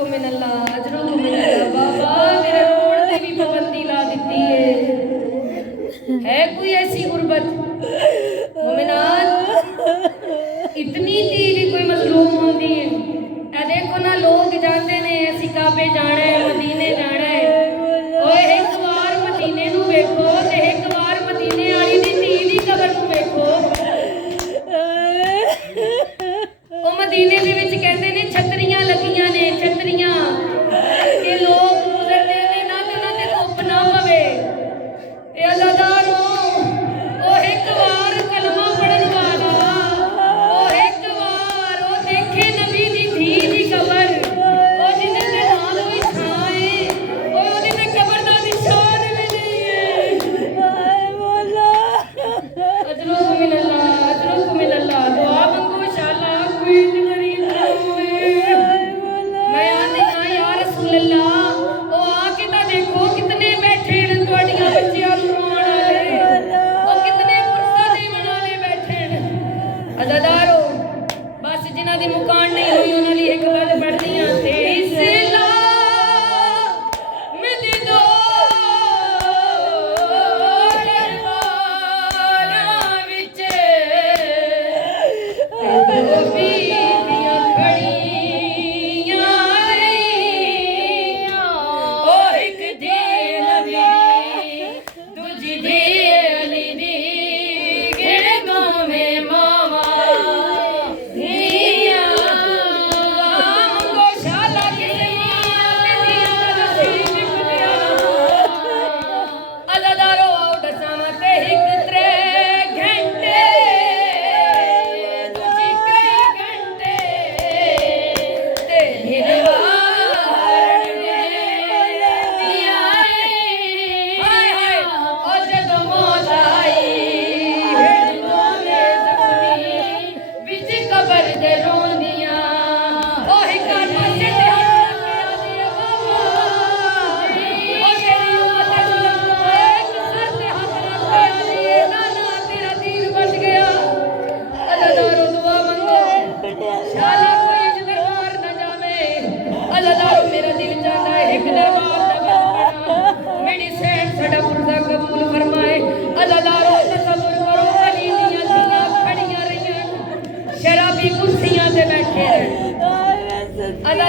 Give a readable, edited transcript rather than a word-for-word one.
को मिनल्ला अजरों को मिनल्ला बाबा मेरे रोड पे भी पाबंदी ला दी है कोई ऐसी गुरबत मोमिनात इतनी थी भी कोई मजलूम होंदी है ए देखो ना लोग जाते ने असी काबे जाना है मदीने जाना है ओए एक बार मदीने नू वेखो ते एक बार मदीने वाली दी धी दी कबर नू वेखो ओ मदीने दे विच कहंदे ने छतरियां लगियां ने छतरियां के लोग गुजरदे ने ना ते उन्हां ते धुप ना पवे ते अज़ादारो ओ एक बार कलमा पढ़न वाला ओ एक बार ओ देखे नबी दी धी दी कबर ओ जिहदे ते नाल होई छाए ओ ओहदी ते कबर दा निशान भी नहीं है हाय मौला अजरो मिनल्ला दुआ मंगो इंशाअल्लाह कोई गरीब ना होवे मैं आंदी हां या रसूल अल्लाह ओ आके तां देखो कितने बैठे ने तुहाडियां बच्चियां नूं रोण वाले ओ कितने पुरसा देवन वाले बैठे ने अज़ादारो बस जिन्हां दी मुकान नहीं होई उन्हां लई एक गल पढ़दी हां ते इस्लाम दी दो शराबी कुर्सियां ते बैठे अल्लाह